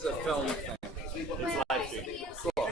is a film thing. It's live streaming. Cool.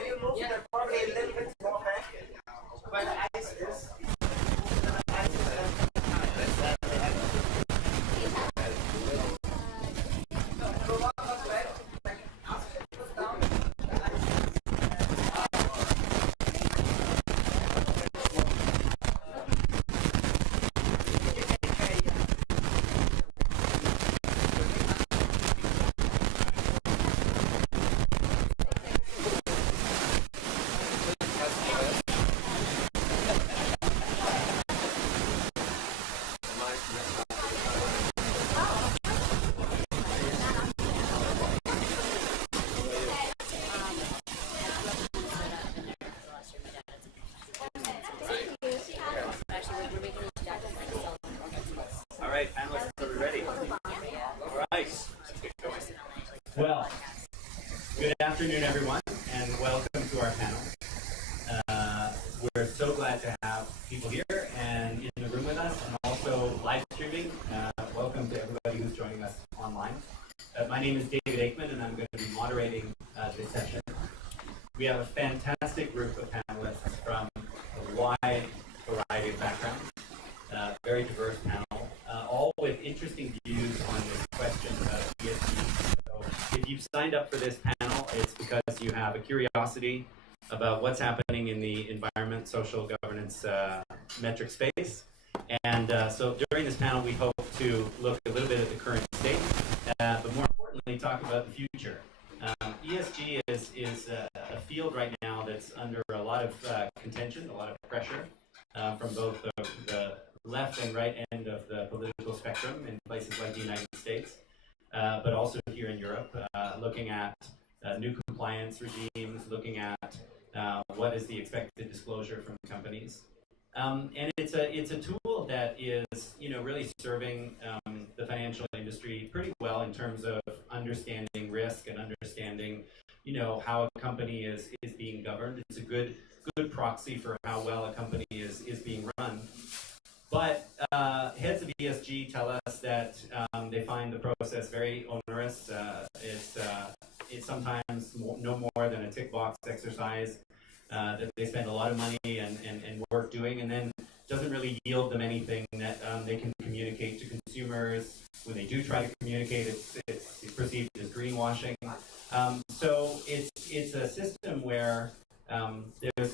All right, panelists, are we ready? All right. Well, good afternoon, everyone, and welcome to our panel. We're so glad to have people here and in the room with us, and also live streaming. Welcome to everybody who's joining us online. My name is David Aikman, and I'm going to be moderating this session. We have a fantastic group of panelists from a wide variety of backgrounds, very diverse panel, all with interesting views on this question of ESG. So if you've signed up for this panel, it's because you have a curiosity about what's happening in the environment, social governance metric space. And so during this panel, we hope to look a little bit at the current state, but more importantly, talk about the future. ESG is a field right now that's under a lot of contention, a lot of pressure from both the left and right end of the political spectrum in places like the United States, but also here in Europe, looking at new compliance regimes, looking at what is the expected disclosure from companies. And it's a tool that is really serving the financial industry pretty well in terms of understanding risk and understanding how a company is being governed. It's a good proxy for how well a company is being run. But heads of ESG tell us that they find the process very onerous. It's sometimes no more than a tick box exercise that they spend a lot of money and work doing, and then doesn't really yield them anything that they can communicate to consumers. When they do try to communicate, it's perceived as greenwashing. So it's a system where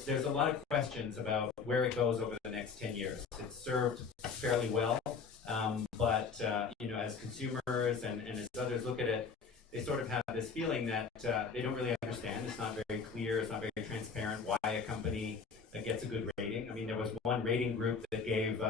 there's a lot of questions about where it goes over the next 10 years. It's served fairly well, but as consumers and as others look at it, they sort of have this feeling that they don't really understand. It's not very clear. It's not very transparent why a company gets a good rating. I mean, there was one rating group that gave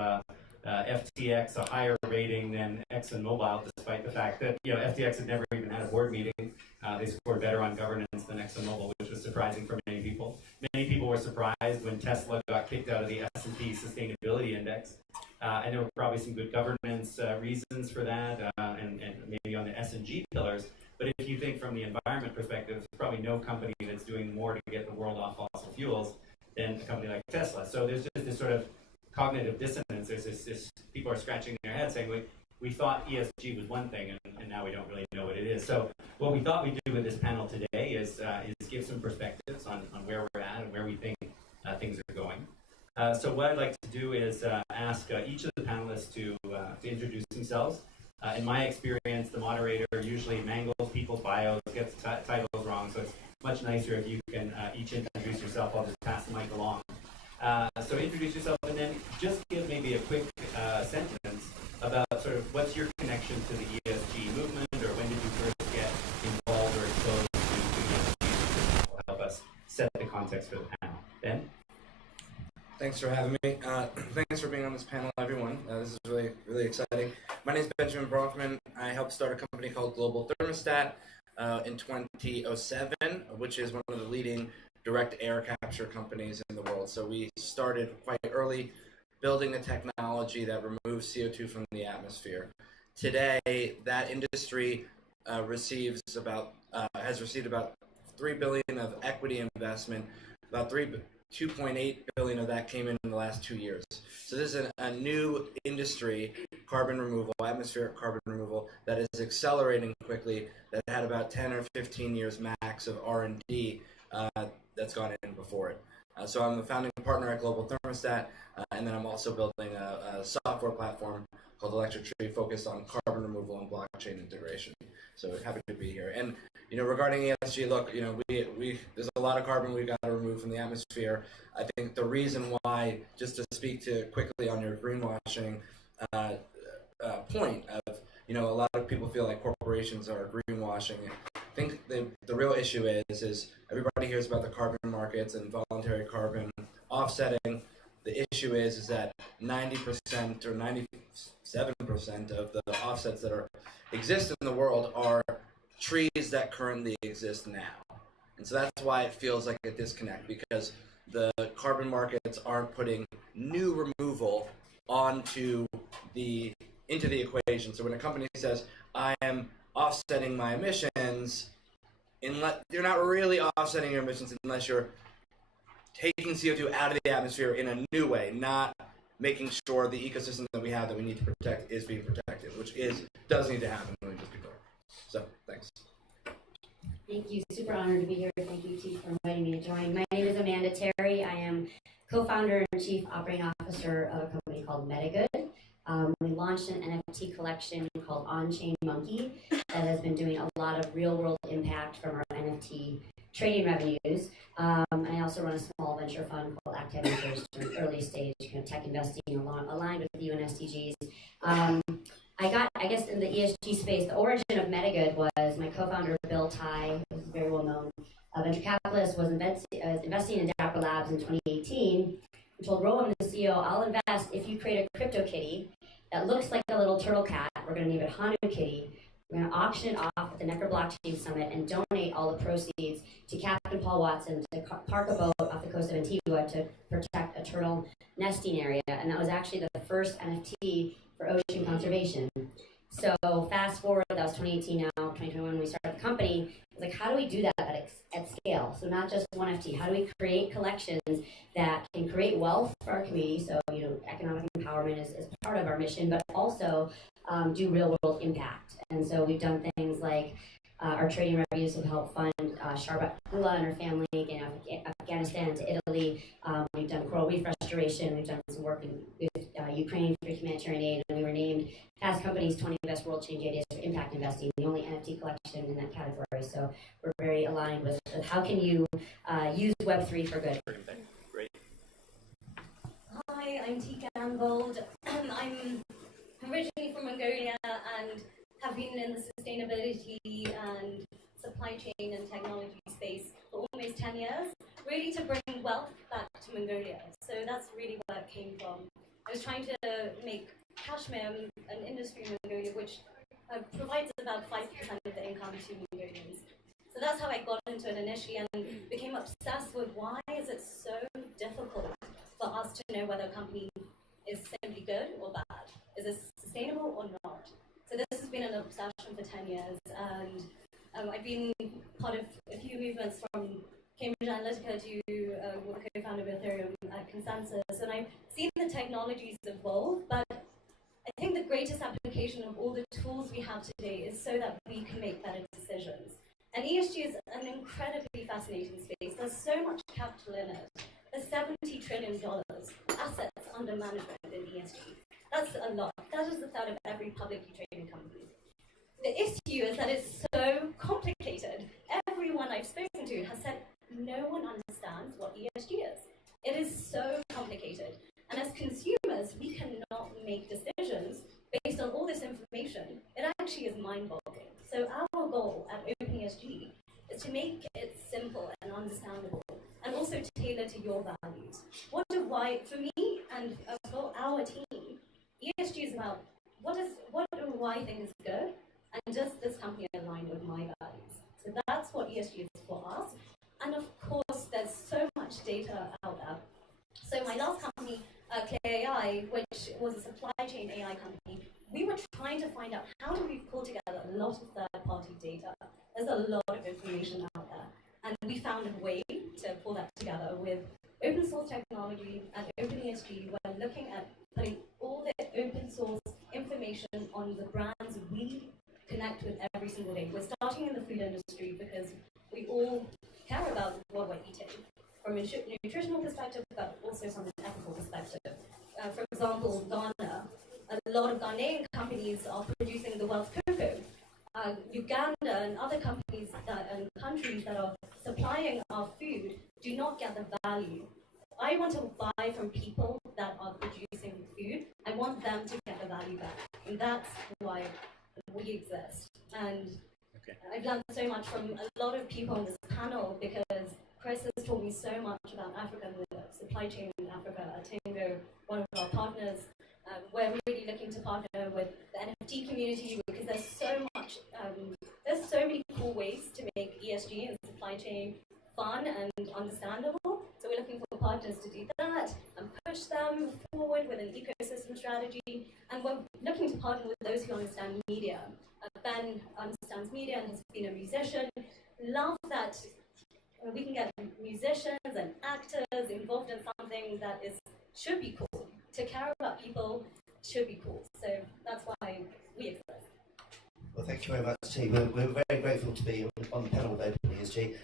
FTX a higher rating than ExxonMobil, despite the fact that FTX had never even had a board meeting. They scored better on governance than ExxonMobil, which was surprising for many people. Many people were surprised when Tesla got kicked out of the S&P Sustainability Index. And there were probably some good governance reasons for that, and maybe on the S&G pillars. But if you think from the environment perspective, there's probably no company that's doing more to get the world off fossil fuels than a company like Tesla. So there's just this sort of cognitive dissonance. There's this people are scratching their heads saying, we thought ESG was one thing, and now we don't really know what it is. So what we thought we'd do with this panel today is give some perspectives on where we're at and where we think things are going. So what I'd like to do is ask each of the panelists to introduce themselves. In my experience, the moderator usually mangles people's bios, gets titles wrong, so it's much nicer if you can each introduce yourself. I'll just pass the mic along. So introduce yourself, and then just give maybe a quick sentence about sort of what's your connection to the ESG movement, or when did you first get involved or exposed to ESG? Will help us set the context for the panel. Ben? Thanks for having me. Thanks for being on this panel, everyone. This is really, really exciting. My name is Benjamin Brockman. I helped start a company called Global Thermostat in 2007, which is one of the leading direct air capture companies in the world. So we started quite early building a technology that removes CO2 from the atmosphere. Today, that industry has received about $3 billion of equity investment. About 2.8 billion of that came in the last 2 years. So this is a new industry carbon removal, atmospheric carbon removal, that is accelerating quickly, that had about 10 or 15 years max of R&D that's gone in before it. So I'm the founding partner at Global.Thermostat, and then I'm also building a software platform called Electric Tree focused on carbon removal and blockchain integration. So happy to be here. And regarding ESG, look, we there's a lot of carbon we've got to remove from the atmosphere. I think the reason why, just to speak to quickly on your greenwashing point of, a lot of people feel like corporations are greenwashing. I think the real issue is everybody hears about the carbon markets and voluntary carbon offsetting. The issue is that 90% or 97% of the offsets that exist in the world are trees that currently exist now. And so that's why it feels like a disconnect, because the carbon markets aren't putting new removal into the equation. So when a company says, I am offsetting my emissions, you're not really offsetting your emissions unless you're taking CO2 out of the atmosphere in a new way, not making sure the ecosystem that we have that we need to protect is being protected, which does need to happen. Let me just be clear. So, thanks. Thank you. Super honored to be here. Thank you, Chief, for inviting me to join. My name is Amanda Terry. I am co-founder and chief operating officer of a company called MetaGood. We launched an NFT collection called On-Chain Monkey that has been doing a lot of real-world impact from our NFT trading revenues. I also run a small venture fund called Active Ventures, early stage kind of tech investing aligned with the UN SDGs. I guess in the ESG space, the origin of MetaGood was my co-founder Bill Tai, who's very well known venture capitalist, was investing in Dapper Labs in 2018. He told Rowan, the CEO, I'll invest if you create a crypto kitty that looks like a little turtle cat. We're going to name it Hanu Kitty. We're going to auction it off at the Necker Blockchain Summit and donate all the proceeds to Captain Paul Watson to park a boat off the coast of Antigua to protect a turtle nesting area. And that was actually the first NFT for ocean conservation. So fast forward, that was 2018 now, 2021 when we started the company. It's like, how do we do that at scale? So not just one NFT, how do we create collections that can create wealth for our community? So, economic empowerment is part of our mission, but also do real world impact. And so we've done things like our trading revenues have helped fund Sharbat Gula and her family in Afghanistan to Italy. We've done coral reef restoration. We've done some work with Ukraine for humanitarian aid, and we were named Fast Company's 20 Best World Change Ideas for Impact Investing, the only NFT collection in that category. So we're very aligned with how can you use Web3 for good. Great. Hi, I'm Tika Anvold. I'm originally from Mongolia and have been in the sustainability and supply chain and technology space for almost 10 years, really to bring wealth back to Mongolia. So that's really where it came from. I was trying to make cashmere an industry in Mongolia which provides about 5% of the income to Mongolians. So that's how I got into it initially and became obsessed with why is it so difficult for us to know whether a company is simply good or bad. Is it sustainable or not? So this has been an obsession for 10 years, and I've been part of a few movements from Cambridge Analytica to with the co-founder of Ethereum at Consensus, and I've seen the technologies evolve, but I think the greatest application of all the tools we have today is so that we can make better decisions. And ESG is an incredibly fascinating space. There's so much capital in it. There's $70 trillion assets under management in ESG. That's a lot. That is a third of every publicly traded company. The issue is that it's so complicated. Everyone I've spoken to has said no one understands what ESG is. It is so complicated. And as consumers, we cannot make decisions based on all this information. It actually is mind-boggling. So our goal at OpenESG is to make it simple and understandable, and also tailor to your values. For me and for our team, ESG is about what do I think is good, and does this company align with my values? So that's what ESG is for us. And of course, there's so much data out there. So my last company, Clear AI, which was a supply chain AI company, we were trying to find out how do we pull together a lot of third-party data. There's a lot of information out there. And we found a way to pull that together with open source technology and OpenESG. We're looking at putting all the open source information information on the brands we connect with every single day. We're starting in the food industry because we all care about what we're eating from a nutritional perspective, but also from an ethical perspective. For example, Ghana, a lot of Ghanaian companies are producing the world's cocoa. Uganda and other companies and countries that are supplying our food do not get the value. I want to buy from people that are producing food. I want them to get the value back. And that's why we exist. And I've learned so much from a lot of people on this panel because Chris has taught me so much about Africa and the supply chain in Africa. Tango, one of our partners, we're really looking to partner with the NFT community because there's so many cool ways to make ESG and supply chain fun and understandable. So we're looking for partners to do that and push them forward with an ecosystem strategy. And we're looking to partner with those who understand media. Ben understands media and has been a musician. Love that we can get musicians and actors involved in something that should be cool. To care about people should be cool. So that's why we exist. Well, thank you very much, team. We're very grateful to be on the panel with Open ESG.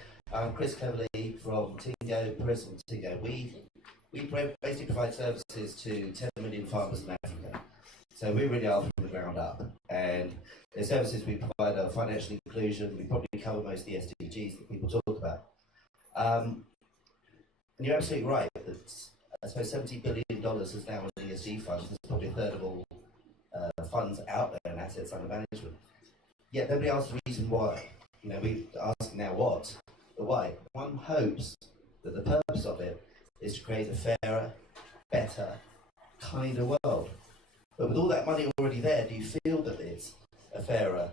Chris Cleverly from Tingo, Chris from Tingo. We basically provide services to 10 million farmers in Africa. So we really are from the ground up. And the services we provide are financial inclusion. We probably cover most of the SDGs that people talk about. And you're absolutely right that I suppose $70 billion is now in ESG funds. It's probably a third of all funds out there and assets under management. Yet nobody asks the reason why. You know, we ask now what, but why. One hopes that the purpose of it is to create a fairer, better, kinder world. But with all that money already there, do you feel that it's a fairer,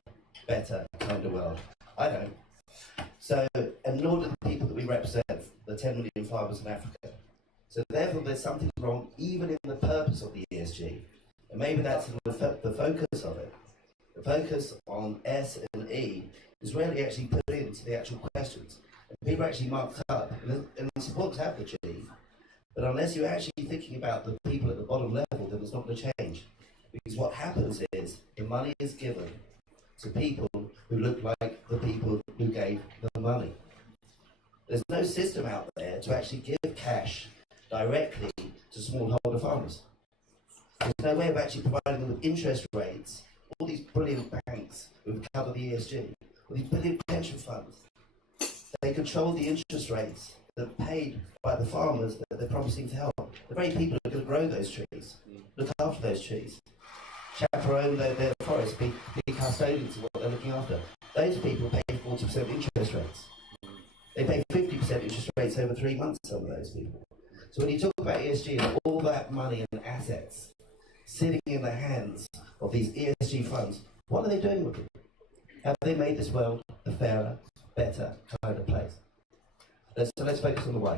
better, kinder world? I don't. So, and nor do the people that we represent, the 10 million farmers in Africa. So therefore there's something wrong even in the purpose of the ESG. And maybe that's the focus of it. The focus on S and E is rarely actually put into the actual questions. And people are actually marked up, and it's important to have the G, but unless you're actually thinking about the people at the bottom level, then it's not going to change. Because what happens is, the money is given to people who look like the people who gave the money. There's no system out there to actually give cash directly to smallholder farmers. There's no way of actually providing them with interest rates. All these brilliant banks who cover the ESG, all these brilliant pension funds, they control the interest rates that are paid by the farmers that they're promising to help. The very people who are going to grow those trees, look after those trees, chaperone their forests, be custodians of what they're looking after. Those people pay 40% interest rates. They pay 50% interest rates over 3 months, some of those people. So when you talk about ESG and all that money and assets sitting in the hands of these ESG funds, what are they doing with it? Have they made this world a fairer, better kind of place? So let's focus on the why.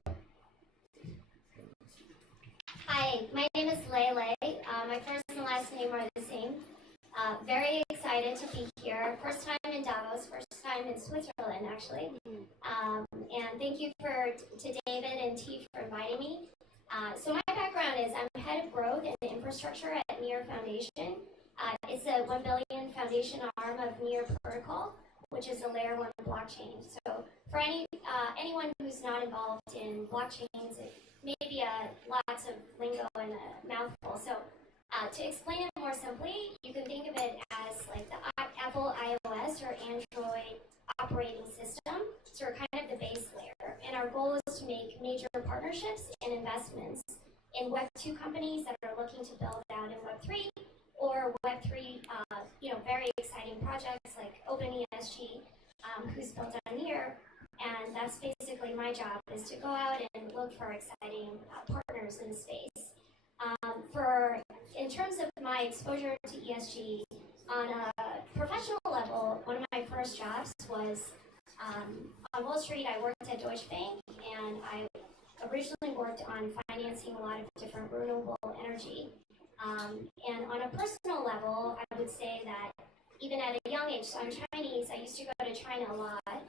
Hi, my name is Lele. My first and last name are the same. Very excited to be here. First time in Davos, first time in Switzerland, actually. And thank you to David and T for inviting me. So my background is I'm head of growth and infrastructure at Near Foundation. It's a 1 billion foundation arm of Near Protocol, which is a layer 1 blockchain. So for anyone who's not involved in blockchains, it may be lots of lingo and a mouthful. So to explain it more simply, you can think of it as like the Apple iOS or Android operating system. So we're kind of the base layer. And our goal is to make major partnerships and investments in Web2 companies that are looking to build out in Web3 or Web3, very exciting projects like OpenESG, who's built on here. And that's basically my job, is to go out and look for exciting partners in the space. In terms of my exposure to ESG, on a professional level, one of my first jobs was on Wall Street. I worked at Deutsche Bank, and I originally worked on financing a lot of different renewable energy. And on a personal level, I would say that even at a young age, so I'm Chinese, I used to go to China a lot.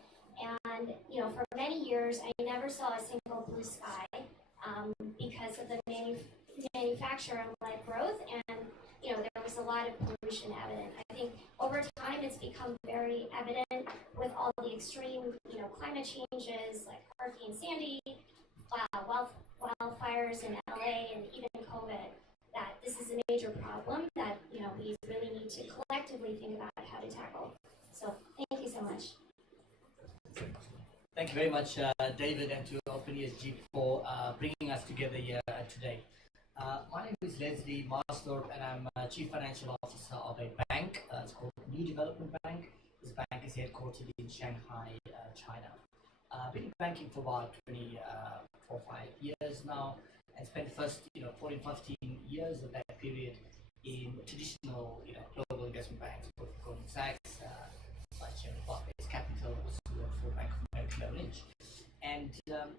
And, for many years, I never saw a single blue sky because of the manufacture-led growth and there was a lot of pollution evident. I think over time it's become very evident with all the extreme, climate changes like Hurricane Sandy, wildfires in LA, and even COVID, that this is a major problem that, we really need to collectively think about how to tackle. So thank you so much. Thank you very much, David, and to OpenESG for bringing us together here today. My name is Leslie Marsthorpe, and I'm Chief Financial Officer of a bank. It's called New Development Bank. This bank is headquartered in Shanghai, China. I've been in banking for about 24 or 5 years now, and spent the first 14, 15 years of that period in traditional global investment banks, both Goldman Sachs, Barclays Capital, for Bank of America Merrill Lynch. And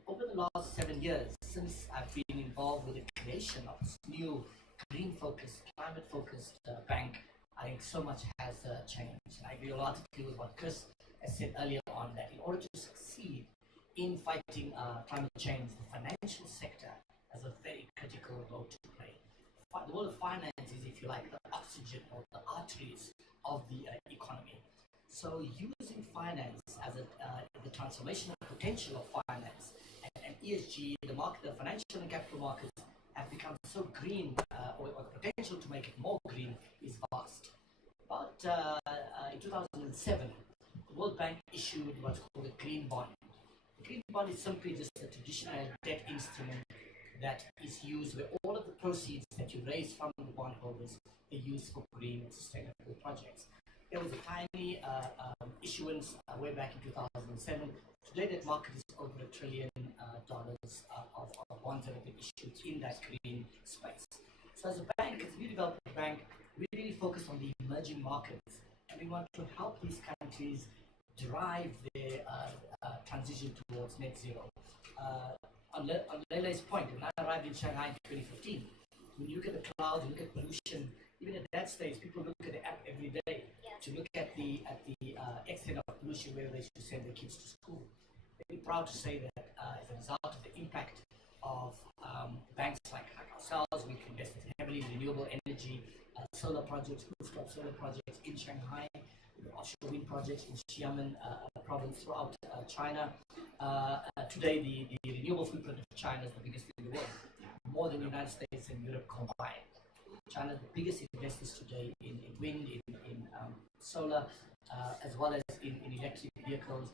over the last 7 years, since I've been involved with the creation of this new green-focused, climate-focused bank, I think so much has changed. And I agree wholeheartedly with what Chris has said earlier on, that in order to succeed in fighting climate change, the financial sector has a very critical role to play. The world of finance is, if you like, the oxygen or the arteries of the economy. So using finance as the transformational potential of finance and ESG, the financial and capital markets have become so green, or the potential to make it more green is vast. But in 2007, the World Bank issued what's called a green bond. The green bond is simply just a traditional debt instrument that is used where all of the proceeds that you raise from the bondholders are used for green and sustainable projects. There was a tiny issuance way back in 2007. Today, that market is over $1 trillion of bonds that have been issued in that green space. So, as a bank, as a new development bank, we really focus on the emerging markets, and we want to help these countries drive their transition towards net zero. On Leila's point, when I arrived in Shanghai in 2015, when you look at the clouds, you look at pollution, even at that stage, people look at the app every day to look at the extent of pollution, whether they should send their kids to school. Very proud to say that as a result of the impact of banks like ourselves, we've invested heavily in renewable energy, solar projects, rooftop solar projects in Shanghai, offshore wind projects in Xiamen province throughout China. Today, the renewable footprint of China is the biggest in the world, more than the United States and Europe combined. China is the biggest investors today in wind, in solar, as well as in electric vehicles.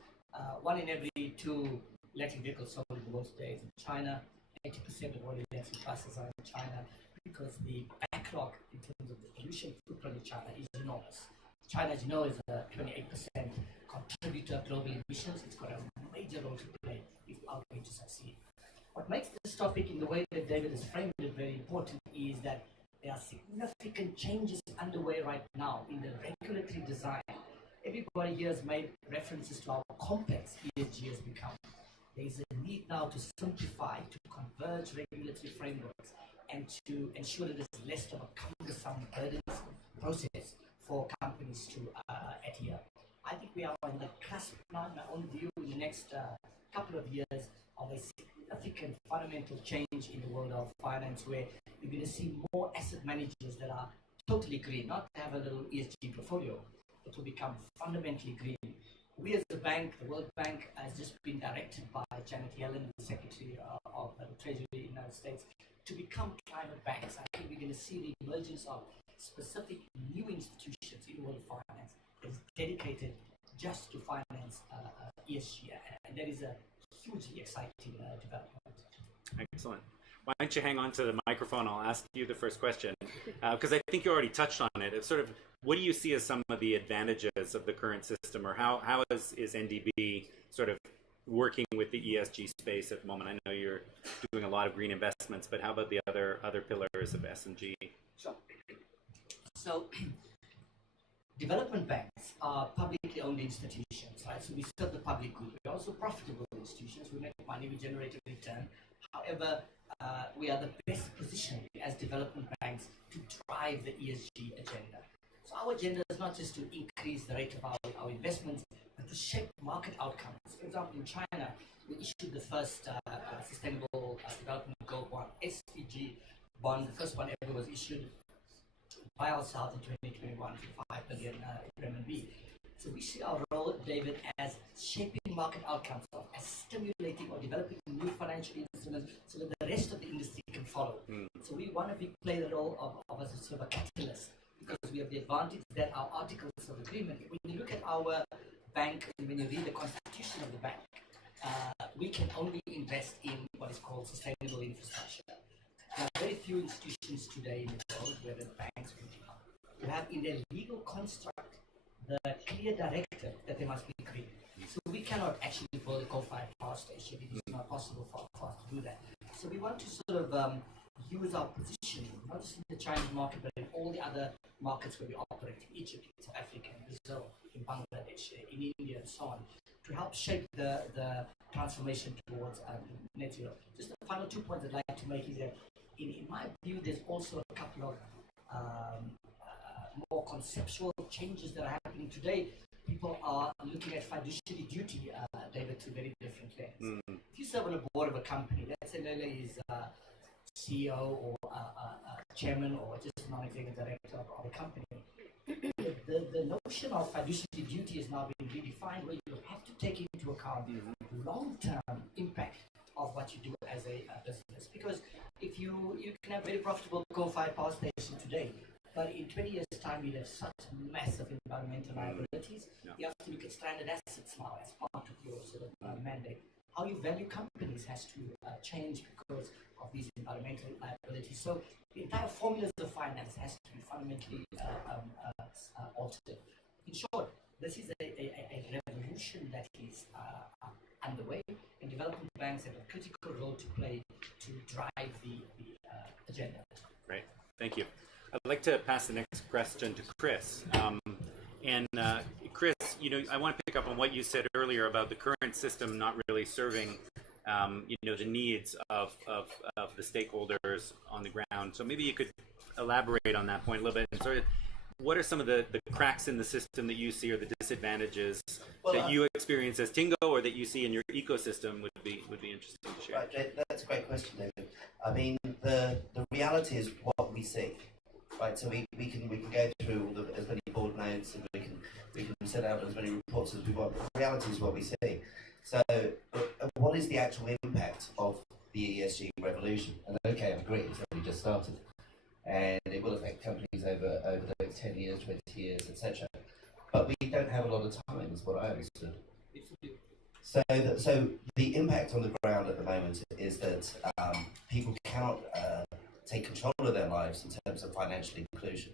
1 in every 2 electric vehicles sold in the world today is in China. 80% of all electric buses are in China, because the backlog in terms of the pollution footprint in China is enormous. China, as you know, is a 28% contributor of global emissions. It's got a major role to play if we are going to succeed. What makes this topic, in the way that David has framed it, very important is that there are significant changes underway right now in the regulatory design. Everybody here has made references to how complex ESG has become. There is a need now to simplify, to converge regulatory frameworks, and to ensure that there's less of a cumbersome, burdensome process for companies to adhere. I think we are on the cusp now, in my own view, in the next couple of years, of a significant fundamental change in the world of finance, where you're going to see more asset managers that are totally green, not have a little ESG portfolio, but will become fundamentally green. We as a bank, the World Bank, has just been directed by Janet Yellen, the Secretary of the Treasury in the United States, to become climate banks. I think we're going to see the emergence of specific new institutions in the world of finance that is dedicated just to finance ESG, and that is a hugely exciting development. Excellent. Why don't you hang on to the microphone? I'll ask you the first question, because I think you already touched on it. It's sort of, what do you see as some of the advantages of the current system, or how is NDB sort of working with the ESG space at the moment? I know you're doing a lot of green investments, but how about the other pillars of S&G? Sure. So, development banks are publicly owned institutions, right? So we serve the public good. We're also profitable institutions. We make money, we generate a return. However, we are the best positioned as development banks to drive the ESG agenda. So our agenda is not just to increase the rate of our investments, but to shape market outcomes. For example, in China, we issued the first Sustainable Development Goal bond, SDG bond. The first one ever was issued by ourselves in 2021 to 5 billion RMB. So we see our role, David, as shaping market outcomes, as stimulating or developing new financial instruments so that the rest of the industry can follow. So we want to play the role of as a sort of a catalyst, because we have the advantage that our articles of agreement, when you look at our bank and when you read the constitution of the bank, we can only invest in what is called sustainable infrastructure. There are very few institutions today in the world, whether banks who have in their legal construct the clear directive that they must be green. So we cannot actually build a coal-fired power station. It is not possible for us to do that. So we want to sort of use our position, not just in the Chinese market, but in all the other markets where we operate, in Egypt, in South Africa, in Brazil, in Bangladesh, in India, and so on, to help shape the transformation towards net zero. Just the final 2 points I'd like to make is that, in my view, there's also a couple of more conceptual changes that are happening today. People are looking at fiduciary duty, David, through very different lens. If you serve on a board of a company, let's say Lele is CEO or chairman or just a non-executive director of a company, the notion of fiduciary duty is now being redefined, where you have to take into account the long-term impact of what you do as a business. Because if you can have very profitable coal-fired power station today, but in 20 years' time, you'll have such massive environmental liabilities. You have to look at stranded assets now as part of your sort of mandate. How you value companies has to change because of these environmental liabilities. So the entire formulas of finance has to be fundamentally altered. In short, this is a revolution that is underway, and development banks have a critical role to play to drive the agenda. Great, thank you. I'd like to pass the next question to Chris. Chris, I want to pick up on what you said earlier about the current system not really serving, the needs of the stakeholders on the ground. So maybe you could elaborate on that point a little bit. And sort of, what are some of the cracks in the system that you see, or the disadvantages that you experience as Tingo, or that you see in your ecosystem would be interesting to share. Right, that's a great question, David. I mean, the reality is what we see. Right, so we can go through as many board notes, and we can send out as many reports as we want, but the reality is what we see. So what is the actual impact of the ESG revolution? And okay, I agree, it's only just started, and it will affect companies over the next 10 years, 20 years, etc. But we don't have a lot of time, is what I understood. So the impact on the ground at the moment is that people cannot take control of their lives in terms of financial inclusion.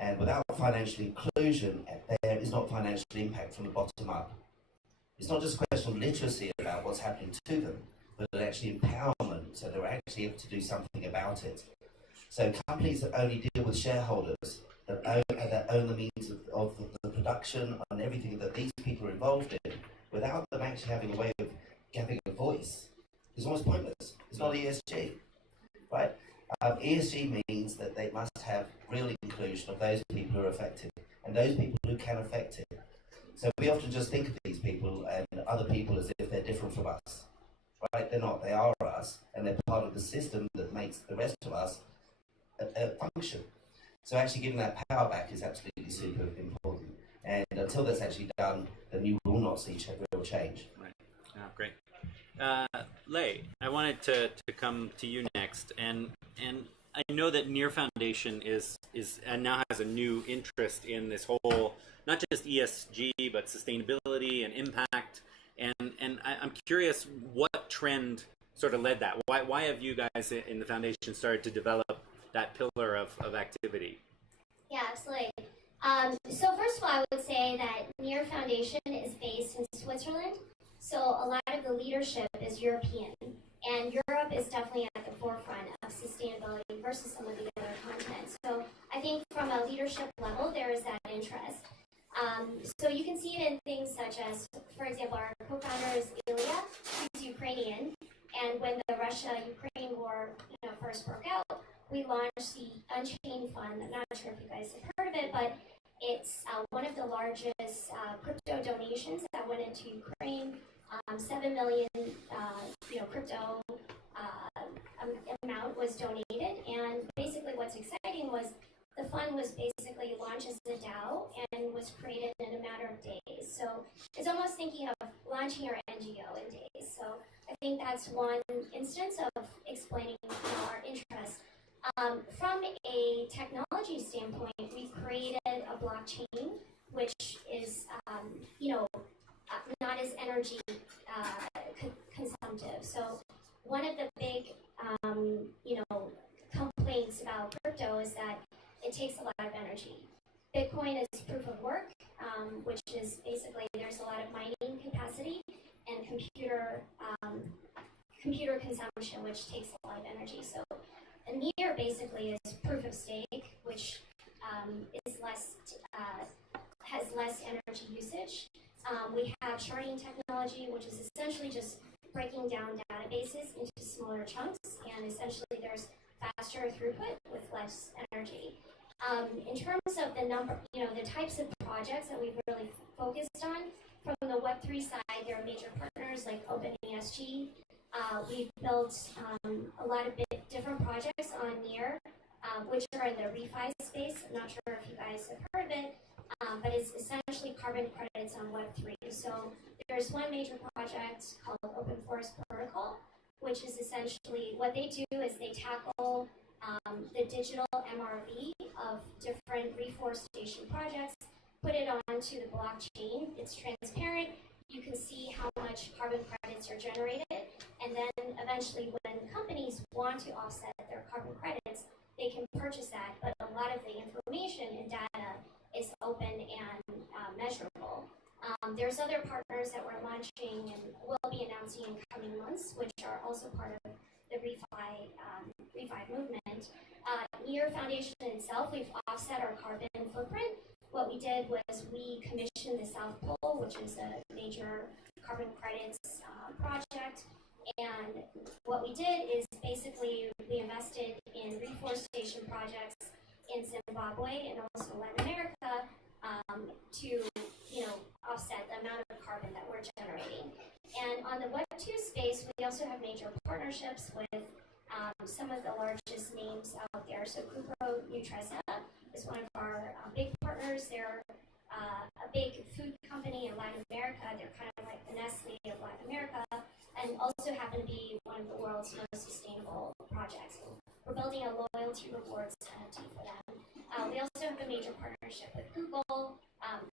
And without financial inclusion, there is not financial impact from the bottom up. It's not just a question of literacy about what's happening to them, but actually empowerment, so they're actually able to do something about it. So companies that only deal with shareholders, that own the means of the production and everything that these people are involved in, without them actually having a way of having a voice, is almost pointless. It's not ESG, right? ESG means that they must have real inclusion of those people who are affected, and those people who can affect it. So we often just think of these people and other people as if they're different from us, right? They're not. They are us, and they're part of the system that makes the rest of us function. So actually giving that power back is absolutely super important. And until that's actually done, then you will not see real change. Right. Great. Lei, I wanted to come to you next, and I know that Near Foundation is and now has a new interest in this whole, not just ESG, but sustainability and impact. And I'm curious what trend sort of led that. Why have you guys in the foundation started to develop that pillar of activity? Yeah, absolutely. So first of all, I would say that Near Foundation is based in Switzerland. So a lot of the leadership is European, and Europe is definitely at the forefront of sustainability versus some of the other continents. So I think from a leadership level, there is that interest. So you can see it in things such as, for example, our co-founder is Ilya, who's Ukrainian, and when the Russia-Ukraine war first broke out, we launched the Unchained Fund. I'm not sure if you guys have heard of it, but it's one of the largest crypto donations that went into Ukraine. 7 million, crypto amount was donated, and basically what's exciting was the fund was basically launched as a DAO and was created in a matter of days. So it's almost thinking of launching your NGO in days. So I think that's one instance of explaining our interest. From a technology standpoint, we created a blockchain which is, not as energy consumptive. So one of the big, complaints about crypto is that it takes a lot of energy. Bitcoin is proof of work, which is basically there's a lot of mining capacity and computer consumption, which takes a lot of energy. So a near basically is proof of stake, which is has less energy usage. We have sharding technology, which is essentially just breaking down databases into smaller chunks, and essentially there's faster throughput with less energy. In terms of the number, the types of projects that we've really focused on, from the Web3 side, there are major partners like OpenESG. We've built a lot of different projects on Near, which are in the refi space. I'm not sure if you guys have heard of it, but it's essentially carbon credits on Web3. So there's one major project called Open Forest Protocol, which is essentially what they do is they tackle the digital MRV of different reforestation projects, put it onto the blockchain. It's transparent. You can see how much carbon credits are generated, and then eventually when companies want to offset their carbon credits, they can purchase that, but a lot of the information and data is open and measurable. There's other partners that we're launching and will be announcing in coming months, which are also part of the refi movement. Near Foundation itself, we've offset our carbon footprint. What we did was we commissioned the South Pole, which is a major carbon credits project. And what we did is basically we invested in reforestation projects in Zimbabwe and also Latin America to offset the amount of carbon that we're generating. And on the Web2 space, we also have major partnerships with some of the largest names out there. So Cupro Nutresa is one of our big partners. They're a big food company in Latin America. They're kind of like the Nestle of Latin America, and also happen to be one of the world's most sustainable projects. We're building a loyalty rewards NFT for them. We also have a major partnership with Google.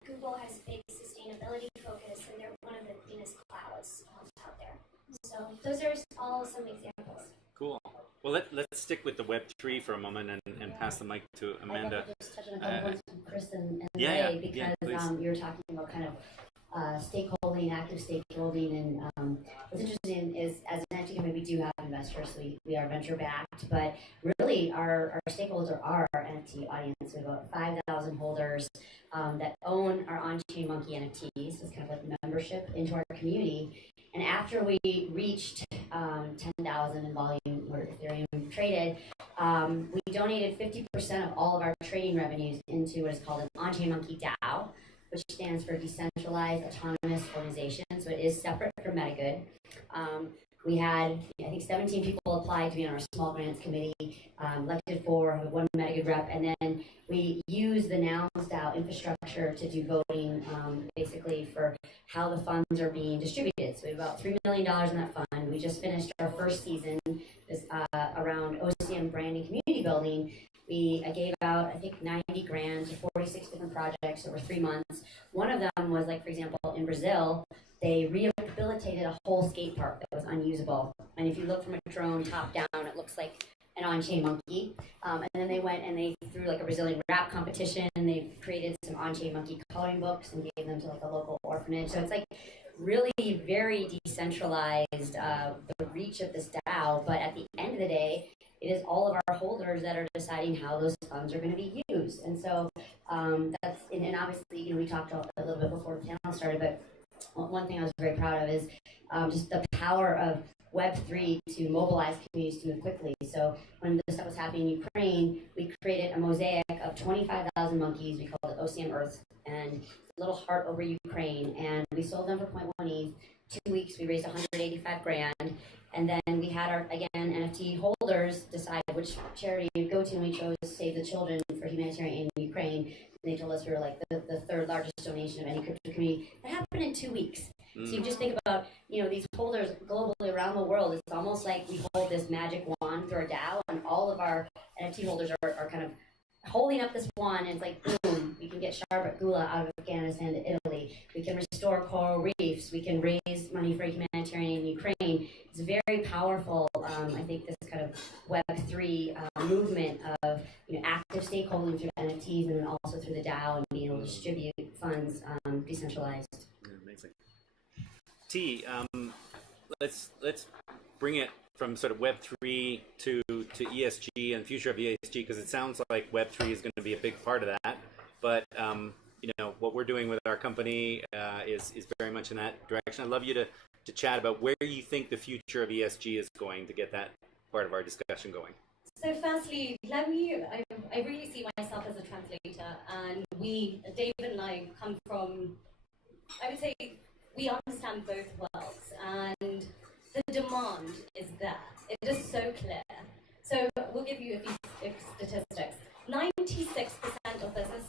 Google has a big sustainability focus, and they're one of the cleanest clouds out there. So those are all some examples. Cool. Well, let's stick with the Web3 for a moment and pass the mic to Amanda. I'd like to just touch on a couple points from Chris and Yeah, Ray, yeah, because you were talking about kind of stakeholding, active stakeholding, and what's interesting is as an NFT company, we do have investors, so we are venture backed, but really our stakeholders are our NFT audience. We have about 5,000 holders that own our on-chain monkey NFTs. It's kind of like membership into our community. And after we reached 10,000 in volume or Ethereum traded, we donated 50% of all of our trading revenues into what is called an on-chain monkey DAO, which stands for Decentralized Autonomous Organization. So it is separate from MetaGood. We had, I think, 17 people apply to be on our small grants committee, elected 4, one MetaGood rep, and then we use the Nouns DAO infrastructure to do voting, basically for how the funds are being distributed. So we have about $3 million in that fund. We just finished our first season around OCM branding community building. I gave out, I think, 90 grand to 46 different projects over 3 months. One of them was, like, for example, in Brazil, they rehabilitated a whole skate park that was unusable. And if you look from a drone top down, it looks like an on-chain monkey. And then they went and they threw like a Brazilian rap competition, and they created some on-chain monkey coloring books and gave them to like a local orphanage. So it's like really very decentralized, the reach of this DAO, but at the end of the day, it is all of our holders that are deciding how those funds are going to be used. And so that's, and obviously, we talked a little bit before the panel started, but one thing I was very proud of is just the power of Web3 to mobilize communities to move quickly. So when this stuff was happening in Ukraine, we created a mosaic of 25,000 monkeys. We called it OCM Earth, and a little heart over Ukraine. And we sold them for 0.1 ETH. 2 weeks, we raised 185 grand. And then we had our, again, NFT holders decide which charity to go to, and we chose Save the Children for for humanitarian in Ukraine. And they told us we were like the third largest donation of any crypto community. That happened in 2 weeks. So you just think about, these holders globally around the world. It's almost like we hold this magic wand through our DAO, and all of our NFT holders are kind of holding up this wand, and it's like, boom, we can get Sharbat Gula out of Afghanistan to Italy. We can restore coral reefs. We can raise money for humanitarian in Ukraine. It's very powerful. I think this kind of Web3 movement of active stakeholding through NFTs and then also through the DAO and being able to distribute funds decentralized. Yeah, amazing. T, let's bring it from sort of Web3 to ESG and the future of ESG, because it sounds like Web3 is going to be a big part of that. But what we're doing with our company is very much in that direction. I'd love you to chat about where you think the future of ESG is going, to get that part of our discussion going. So firstly, I really see myself as a translator, and David and I come from, I would say, we understand both worlds, and the demand is there. It is so clear. So we'll give you a few statistics. 96% of business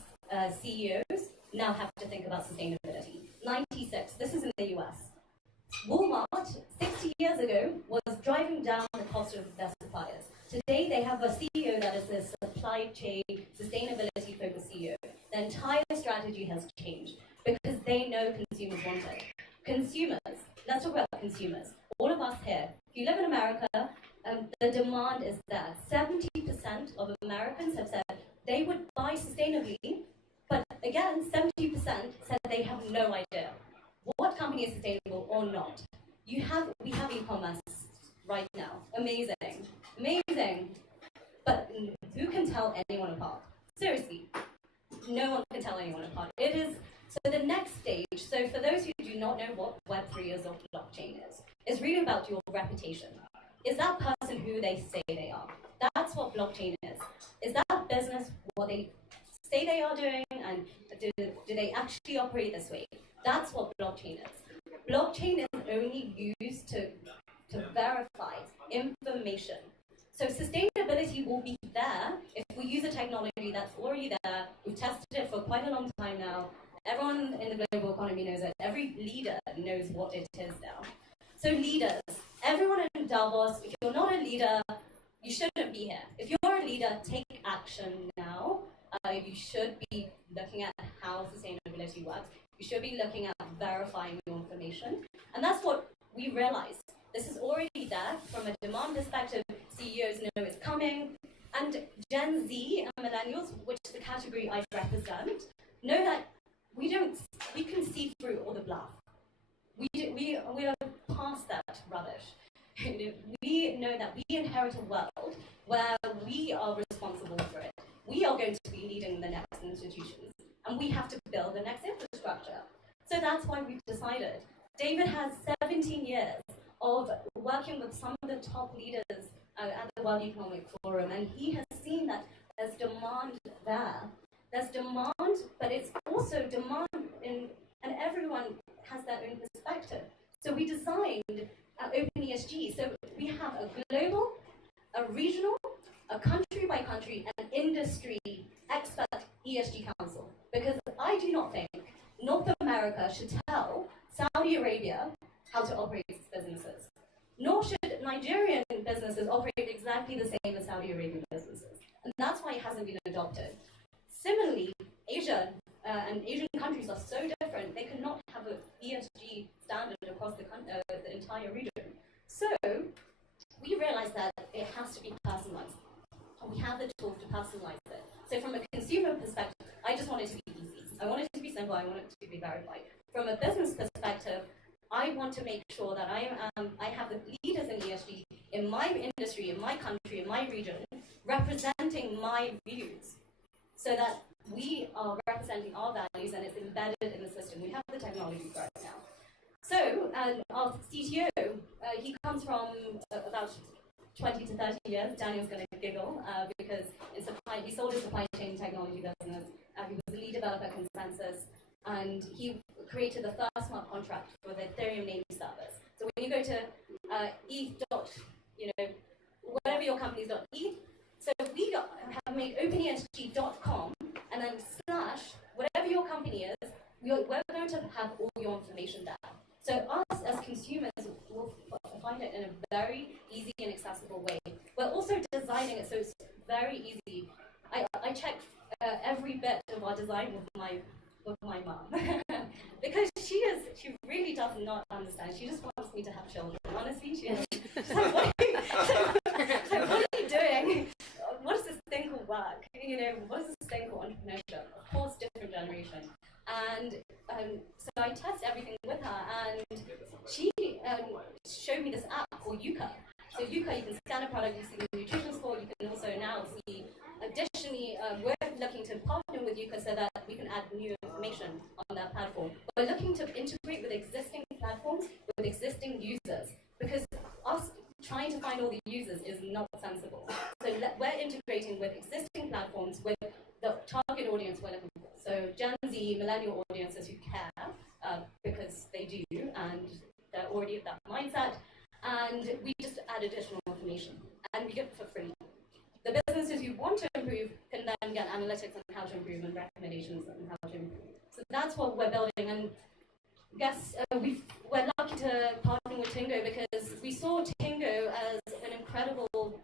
CEOs now have to think about sustainability. 96. This is in the US. Walmart, 60 years ago, was driving down the cost of their suppliers. Today, they have a CEO that is a supply chain, sustainability-focused CEO. The entire strategy has changed because they know consumers want it. Consumers, let's talk about consumers. All of us here, if you live in America, the demand is there. 70% of Americans have said they would buy sustainably, but again, 70% said they have no idea what company is sustainable or not. We have e-commerce right now. Amazing. But who can tell anyone apart? Seriously, no one can tell anyone apart. It is, so the next stage, so for those who do not know what Web3 is or blockchain is really about your reputation. Is that person who they say they are? That's what blockchain is. Is that business what they say they are doing, and do they actually operate this way? That's what blockchain is. Blockchain is only used to verify information. So sustainability will be there if we use a technology that's already there. We've tested it for quite a long time now. Everyone in the global economy knows it. Every leader knows what it is now. So leaders, everyone in Davos, if you're not a leader, you shouldn't be here. If you're a leader, take action now. You should be looking at how sustainability works. You should be looking at verifying your information. And that's what we realized. This is already there from a demand perspective. CEOs know it's coming. And Gen Z and millennials, which is the category I represent, know that we can see through all the bluff. We are past that rubbish. We know that we inherit a world where we are responsible for it. We are going to be leading the next institutions, and we have to build the next infrastructure. So that's why we've decided. David has 17 years of working with some of the top leaders at the World Economic Forum, and he has seen that there's demand there. There's demand, but it's also demand and everyone has their own perspective. So we designed Open ESG. So we have a global, a regional, a country by country, and industry expert ESG council. Because I do not think North America should tell Saudi Arabia how to operate its businesses. Nor should Nigerian businesses operate exactly the same as Saudi Arabian businesses. And that's why it hasn't been adopted. Similarly, Asia and Asian countries are so different, they cannot have an ESG standard across the entire region. So we realized that it has to be personalized. We have the tools to personalize it. So from a consumer perspective, I just want it to be easy. I want it to be simple. I want it to be verified. From a business perspective, I want to make sure that I have the leaders in ESG in my industry, in my country, in my region, representing my views, so that we are representing our values and it's embedded in the system. We have the technology for it now. So our CTO, he comes from about 20 to 30 years. Daniel's going to giggle because he sold his supply chain technology business. He was the lead developer consensus, and he created the first smart contract for the Ethereum name service. So when you go to ETH. Whatever your company's .eth, So we have made openesg.com and then slash whatever your company is, we're going to have all your information there. So us as consumers will find it in a very easy and accessible way. We're also designing it so it's very easy. I check every bit of our design with my mom because she really does not understand. She just wants me to have children. Honestly, she's like, what are you doing? What is this thing called work? What is this thing called entrepreneurship? Of course, different generation. And so I test everything with her, and she showed me this app called Yuka. So Yuka, you can scan a product, you see the nutrition score, you can also now see. Additionally, we're looking to partner with Yuka so that we can add new information on that platform. We're looking to integrate with existing platforms, with existing users, because us trying to find all the users is not sensible. So we're integrating with existing platforms with the target audience we're looking for. So Gen Z, millennial audiences who care, because they do, and they're already of that mindset, and we just add additional information, and we give it for free. The businesses who want to improve can then get analytics on how to improve and recommendations on how to improve. So that's what we're building, and I guess we're lucky to partner with Tingo because we saw Tingo as an incredible,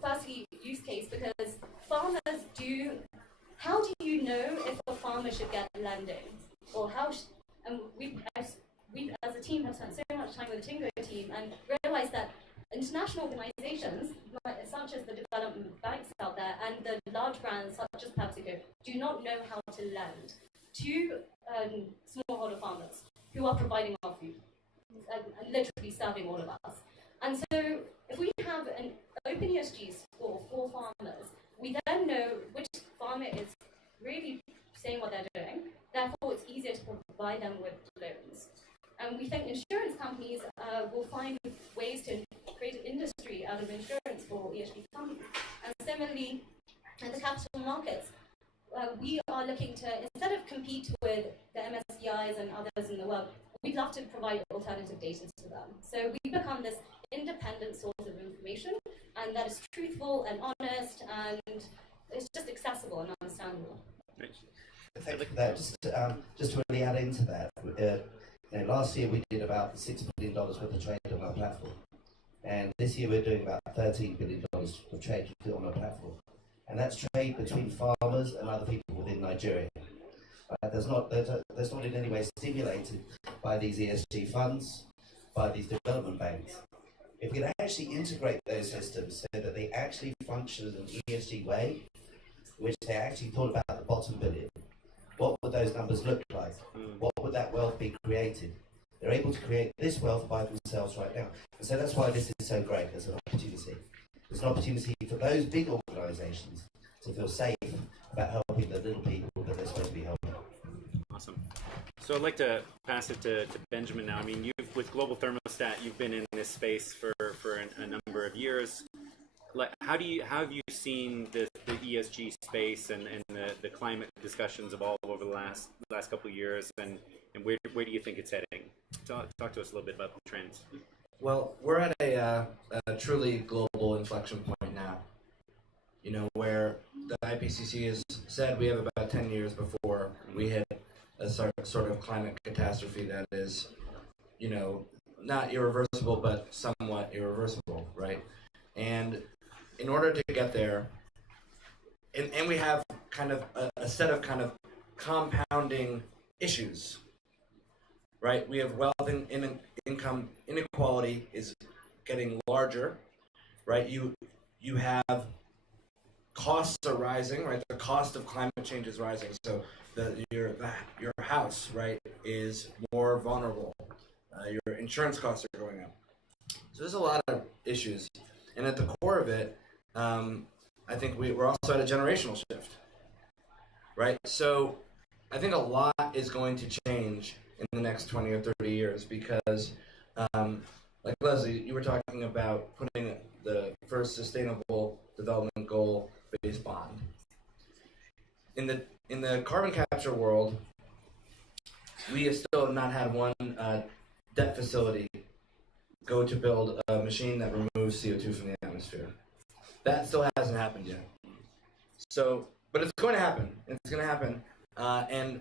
firstly, use case because farmers do. How do you know if a farmer should get lending, or how? And we as a team have spent so much time with the Tingo team and realized that international organizations, such as the development banks out there and the large brands such as PepsiCo, do not know how to lend to smallholder farmers who are providing our food and literally serving all of us. And so if we have an open ESG score for farmers, we then know which farmer is really saying what they're doing. Therefore, it's easier to provide them with loans. And we think insurance companies will find ways to create an industry out of insurance for ESG companies. And similarly, in the capital markets, we are looking to, instead of compete with the MSCIs and others in the world, we'd love to provide alternative data to them. So we become this independent source of information, and that is truthful and honest, and it's just accessible and understandable. Thank you for that. Just to really add into that, last year we did about $6 billion worth of trade on our platform. And this year we're doing about $13 billion of trade on our platform. And that's trade between farmers and other people within Nigeria. That's not in any way stimulated by these ESG funds, by these development banks. If we can actually integrate those systems so that they actually function in an ESG way, which they actually thought about the bottom billion, what would those numbers look like? What would that wealth be created? They're able to create this wealth by themselves right now. And so that's why this is so great as an opportunity. It's an opportunity for those big organisations to feel safe about helping the little people that they're supposed to be helping. Awesome. So I'd like to pass it to Benjamin now. I mean, you've with Global Thermostat, you've been in this space for a number of years. Like, how have you seen the ESG space and the climate discussions evolve over the last couple of years, and where do you think it's heading? Talk to us a little bit about the trends. Well, we're at a truly global inflection point now. Where the IPCC has said we have about 10 years before we hit a sort of climate catastrophe that is, not irreversible, but somewhat irreversible, right? And in order to get there, and we have kind of a set of kind of compounding issues, right? We have wealth and income inequality is getting larger, right? You have costs are rising, right? The cost of climate change is rising, so your house, right, is more vulnerable. Your insurance costs are going up. So there's a lot of issues, and at the core of it, I think we're also at a generational shift, right? So I think a lot is going to change in the next 20 or 30 years because, like Leslie, you were talking about putting the first sustainable development goal-based bond. In the carbon capture world, we have still not had one debt facility go to build a machine that removes CO2 from the atmosphere. That still hasn't happened yet. So, but it's going to happen. It's going to happen. And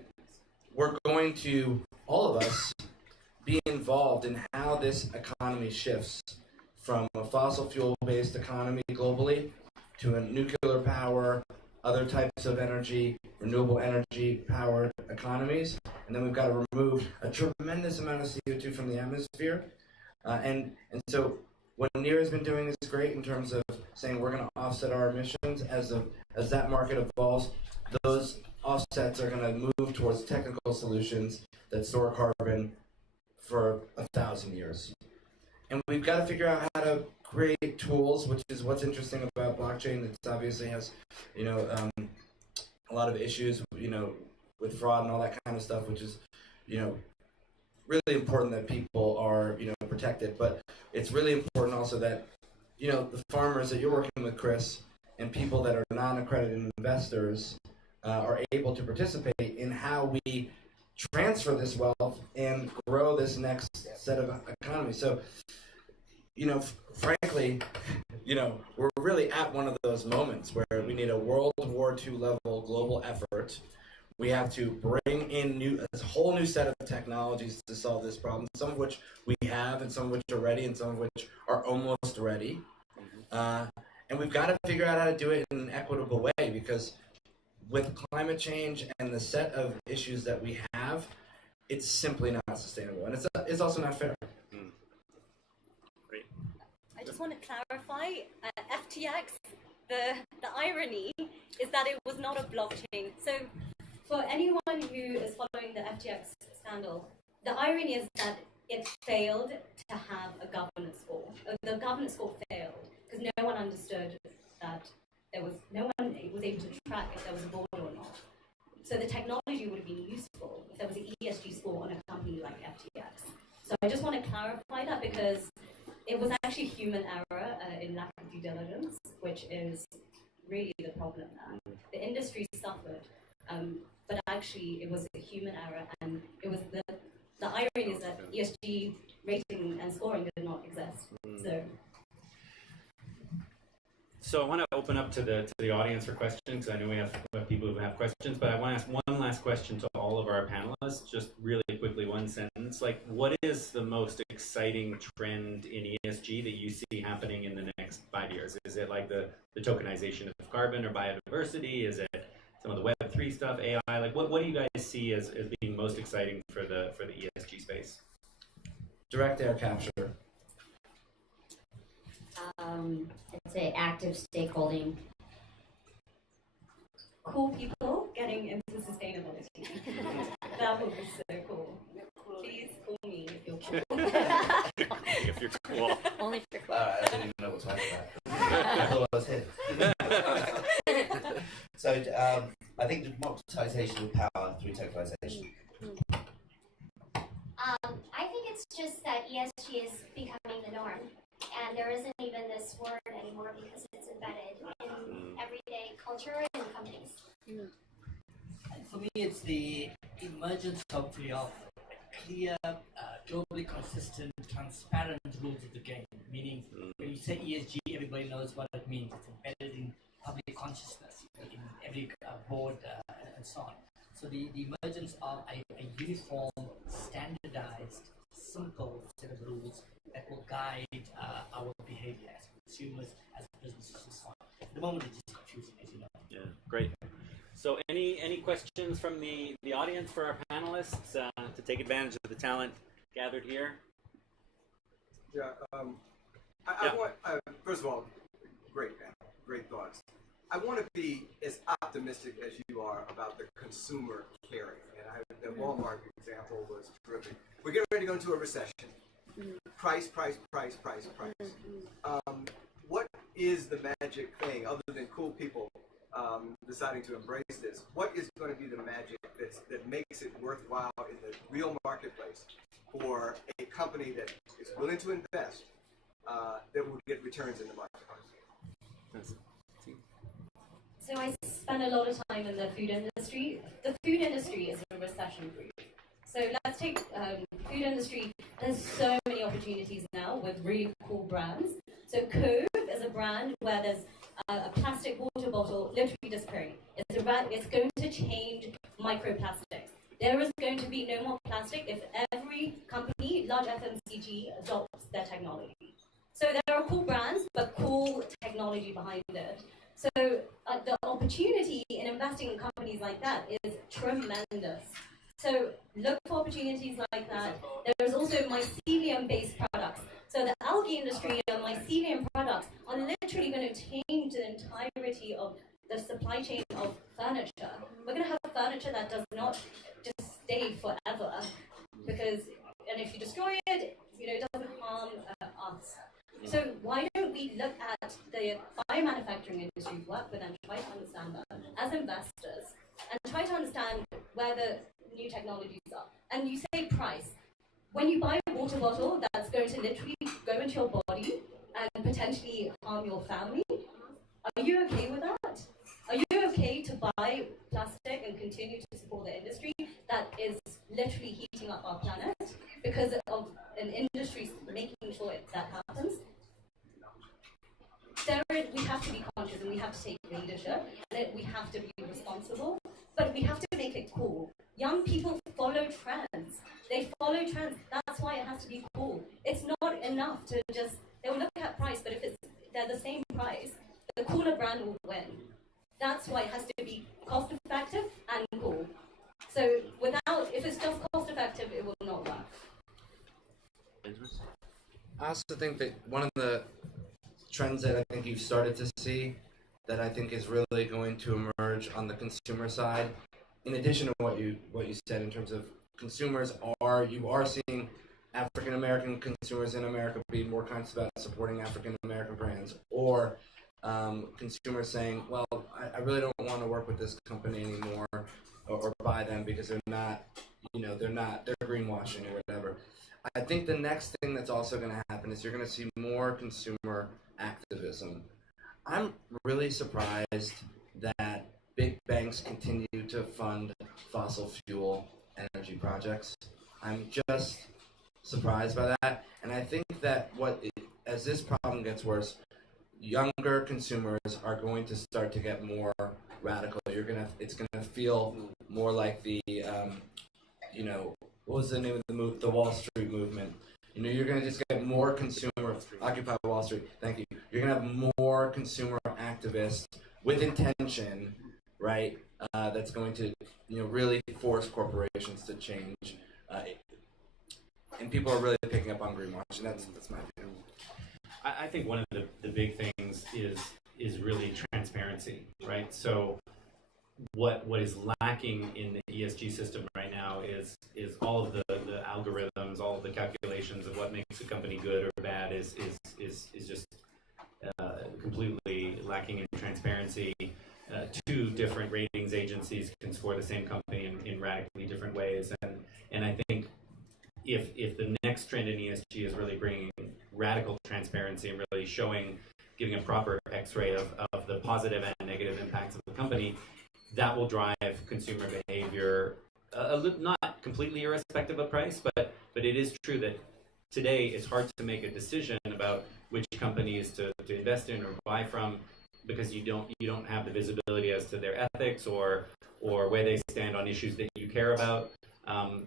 we're going to, all of us, be involved in how this economy shifts from a fossil fuel-based economy globally to a nuclear power, other types of energy, renewable energy powered economies. And then we've got to remove a tremendous amount of CO2 from the atmosphere. And so what NEAR has been doing is great in terms of saying we're going to offset our emissions as that market evolves. Those offsets are going to move towards technical solutions that store carbon for 1,000 years. And we've got to figure out how to create tools, which is what's interesting about blockchain. It obviously has, a lot of issues, with fraud and all that kind of stuff, which is, really important that people are, protected. But it's really important also that, the farmers that you're working with, Chris, and people that are non-accredited investors are able to participate in how we transfer this wealth and grow this next set of economy. So, frankly, we're really at one of those moments where we need a World War II level global effort. We have to bring in a whole new set of technologies to solve this problem, some of which we have and some of which are ready and some of which are almost ready. And we've got to figure out how to do it in an equitable way, because with climate change and the set of issues that we have, it's simply not sustainable, and it's also not fair. Great. I just want to clarify, FTX, the irony is that it was not a blockchain. So for anyone who is following the FTX scandal, the irony is that it failed to have a governance score. The governance score failed because no one understood that no one was able to track if there was a board or not. So the technology would have been useful if there was an ESG score on a company like FTX. So I just want to clarify that, because it was actually human error in lack of due diligence, which is really the problem now. The industry suffered, but actually it was a human error, and it was the irony is that ESG rating and scoring did not exist. So I want to open up to the audience for questions. I know we have people who have questions, but I want to ask one last question to all of our panelists, just really quickly, one sentence. Like, what is the most exciting trend in ESG that you see happening in the next 5 years? Is it like the tokenization of carbon or biodiversity? Is it some of the Web3 stuff, AI? Like, what do you guys see as being most exciting for the ESG space? Direct air capture. I'd say active stakeholding. Cool people getting into sustainability. That would be so cool. Please call me if you're cool. If you're cool. Only if you're cool. I didn't even know what to answer that. I thought I was here. So I think democratization of power through technologization. I think it's just that ESG is becoming the norm, and there isn't even this word anymore because it's embedded in everyday culture and companies. And for me, it's the emergence, hopefully, of clear, globally consistent, transparent rules of the game. Meaning, when you say ESG, everybody knows what it means. It's embedded in public consciousness, in every board, and so on. So the emergence of a uniform, standardized, simple set of rules that will guide our behavior as consumers, as businesses, and so on. At the moment, it's just confusing, as you know. Yeah, great. So any questions from the audience for our panelists to take advantage of the talent gathered here? Yeah, I want, first of all, great panel, great thoughts. I want to be as optimistic as you are about the consumer caring. And the Walmart example was terrific. We're getting ready to go into a recession. Price. What is the magic thing, other than cool people deciding to embrace this? What is going to be the magic that makes it worthwhile in the real marketplace for a company that is willing to invest that will get returns in the marketplace? So I spend a lot of time in the food industry. The food industry is a recession-proof. So let's take food industry. There's so many opportunities now with really cool brands. So Cove is a a brand where there's a plastic water bottle literally disappearing. It's going to change microplastics. There is going to be no more plastic if every company, large FMCG, adopts their technology. So there are cool brands, but cool technology behind it. So the opportunity in investing in companies like that is tremendous. So look for opportunities like that. There's also mycelium-based products. So the algae industry and mycelium products are literally going to change the entirety of the supply chain of furniture. We're going to have furniture that does not just stay forever, because, and if you destroy it, it doesn't harm us. So why don't we look at the biomanufacturing industry, work with them, try to understand that as investors, and try to understand where the new technologies are. And you say price. When you buy a water bottle that's going to literally go into your body and potentially harm your family, are you okay with that? Are you okay to buy plastic and continue to support the industry that is literally heating up our planet because of an industry making sure that happens? We have to be conscious and we have to take leadership and we have to be responsible, but we have to make it cool. Young people follow trends. They follow trends. That's why it has to be cool. It's not enough to just, they will look at price, but if they're the same price, the cooler brand will win. That's why it has to be cost effective and cool. So if it's just cost effective, it will not work. I also think that one of the trends that I think you've started to see that I think is really going to emerge on the consumer side, in addition to what you said in terms of consumers, you are seeing African American consumers in America be more conscious about supporting African American brands, or consumers saying, well, I really don't want to work with this company anymore or buy them because they're greenwashing or whatever. I think the next thing that's also going to happen is you're going to see more consumer activism. I'm really surprised that big banks continue to fund fossil fuel energy projects. I'm just surprised by that, and I think that as this problem gets worse, younger consumers are going to start to get more radical. It's gonna feel more like the what was the name of the Wall Street movement? You're gonna just get more consumer Occupy Wall Street. Thank you. You're gonna have more consumer activists with intention, right? That's going to really force corporations to change, and people are really picking up on greenwashing. That's my view. I think one of the big things is really transparency, right? So what is lacking in the ESG system right now is all of the algorithms, all of the calculations of what makes a company good or bad is just completely lacking in transparency. Two different ratings agencies can score the same company in radically different ways, and I think if the next trend in ESG is really bringing radical transparency and really giving a proper X-ray of the positive and negative impacts of the company, that will drive consumer behavior, not completely irrespective of price, but it is true that today it's hard to make a decision about which companies to invest in or buy from, because you don't have the visibility as to their ethics or where they stand on issues that you care about.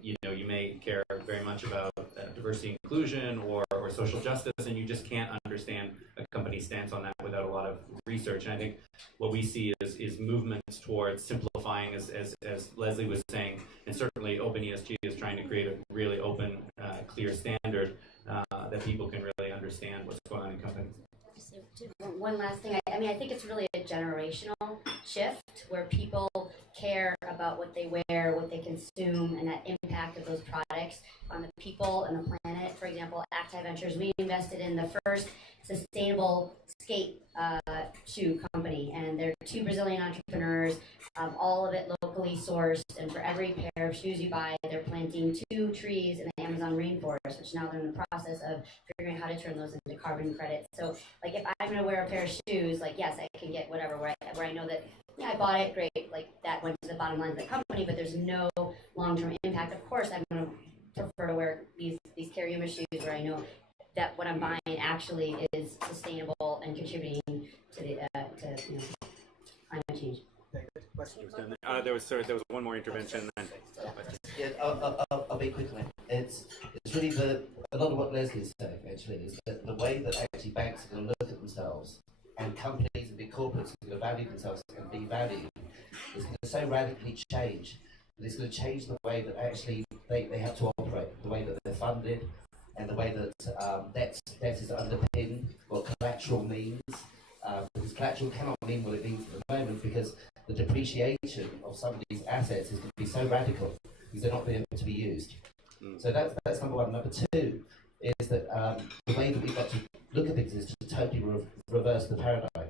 You may care very much about diversity and inclusion or social justice, and you just can't understand a company's stance on that without a lot of research. And I think what we see is movements towards simplifying, as Leslie was saying, and certainly OpenESG is trying to create a really open, clear standard that people can really understand what's going on in companies. One last thing, I think it's really a generational shift where people care about what they wear, what they consume, and that impact of those products on the people and the planet. For example, Acti Ventures, we invested in the first sustainable skate shoe company, and they're two Brazilian entrepreneurs, all of it locally sourced, and for every pair of shoes you buy, they're planting 2 trees in the Amazon rainforest, which now they're in the process of figuring out how to turn those into carbon credits. So, if I'm going to wear a pair of shoes, yes, I can get whatever, where I know that, yeah, I bought it, great, that went to the bottom line of the company, but there's no long-term impact. Of course, I'm going to prefer to wear these Cariuma shoes where I know that what I'm buying actually is sustainable and contributing to the climate change. There was one more intervention. Then. Yeah, I'll be quick on it. It's really a lot of what Leslie's saying actually is that the way that actually banks are going to look at themselves and companies and big corporates are going to value themselves and be valued is going to so radically change that it's going to change the way that actually they have to operate, the way that they're funded, and the way that debt is underpinned, what collateral means. Because collateral cannot mean what it means at the moment because the depreciation of some of these assets is going to be so radical because they're not being able to be used. So that's number one. Number two is that the way that we've got to look at things is to totally reverse the paradigm.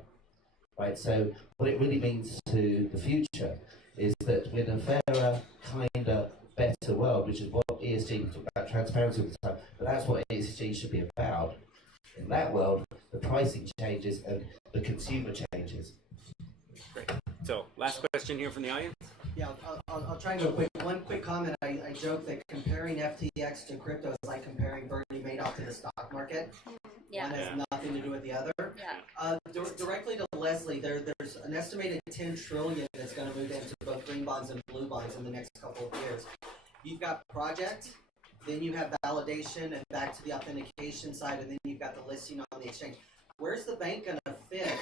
Right? So what it really means to the future is that we're in a fairer, kinder, better world, which is what ESG, we talk about transparency all the time, but that's what ESG should be about. In that world, the pricing changes and the consumer changes. Great. So, last question here from the audience. Yeah, I'll try and go quick. One quick comment. I joke that comparing FTX to crypto is like comparing Bernie Madoff to the stock market. Yeah. One has nothing to do with the other. Yeah. Directly to Leslie, there's an estimated 10 trillion that's going to move into both green bonds and blue bonds in the next couple of years. You've got project, then you have validation, and back to the authentication side, and then you've got the listing on the exchange. Where's the bank going to fit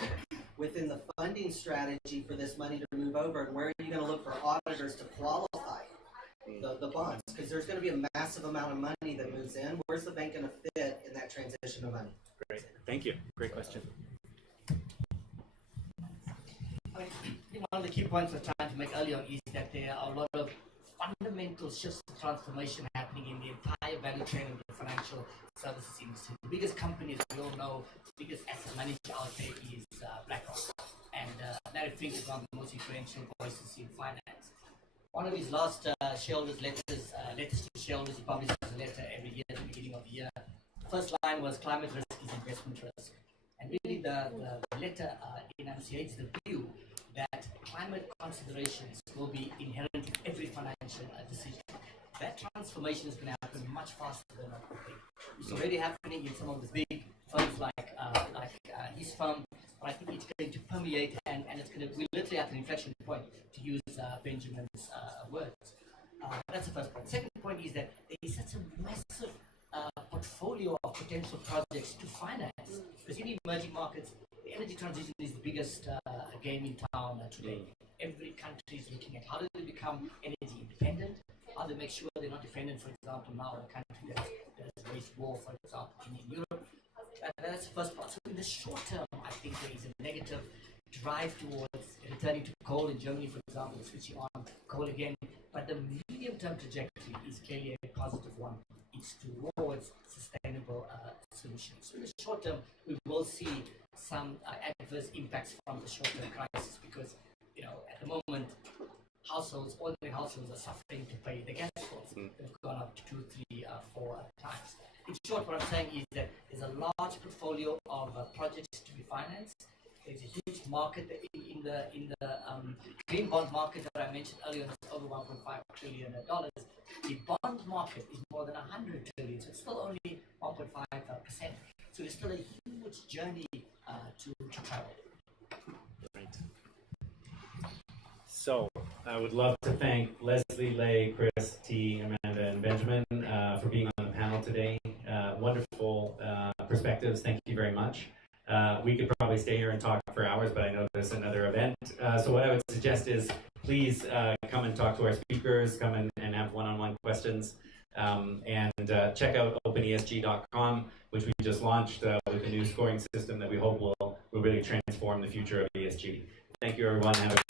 within the funding strategy for this money to move over, and where are you going to look for auditors to qualify the bonds? Because there's going to be a massive amount of money that moves in. Where's the bank going to fit in that transition of money? Great. Thank you. Great question. I think one of the key points we're trying to make earlier is that there are a lot of fundamental shifts and transformation happening in the entire value chain of the financial services industry. The biggest companies we all know, the biggest asset manager out there is BlackRock. And Larry Fink is one of the most influential voices in finance. One of his last shareholders letters to shareholders, he publishes a letter every year at the beginning of the year. The first line was climate risk is investment risk. And really the letter enunciates the view that climate considerations will be inherent in every financial decision. That transformation is going to happen much faster than we think. It's already happening in some of the big firms like his firm, but I think it's going to permeate and it's going to, we literally at an inflection point, to use Benjamin's words. That's the first point. The second point is that there is such a massive portfolio of potential projects to finance. Because in emerging markets, the energy transition is the biggest game in town today. Every country is looking at how do they become energy independent, how do they make sure they're not dependent, for example, now on a country that has waged war, for example, in Europe. That's the first part. So in the short term, I think there is a negative drive towards returning to coal in Germany, for example, switching on coal again. But the medium-term trajectory is clearly a positive one. It's towards sustainable solutions. So in the short term, we will see some adverse impacts from the short-term crisis because, you know, at the moment, ordinary households are suffering to pay the gas bills. They've gone up to 2, 3, 4 times. In short, what I'm saying is that there's a large portfolio of projects to be financed. There's a huge market in the green bond market that I mentioned earlier. It's over $1.5 trillion. The bond market is more than 100 trillion, so it's still only 1.5%. So there's still a huge journey to travel. Right. So I would love to thank Leslie, Lay, Chris, T, Amanda, and Benjamin for being on the panel today. Wonderful perspectives. Thank you very much. We could probably stay here and talk for hours, but I know there's another event. So what I would suggest is please come and talk to our speakers, come and have one-on-one questions, and check out openesg.com, which we just launched with a new scoring system that we hope will really transform the future of ESG. Thank you, everyone. Have a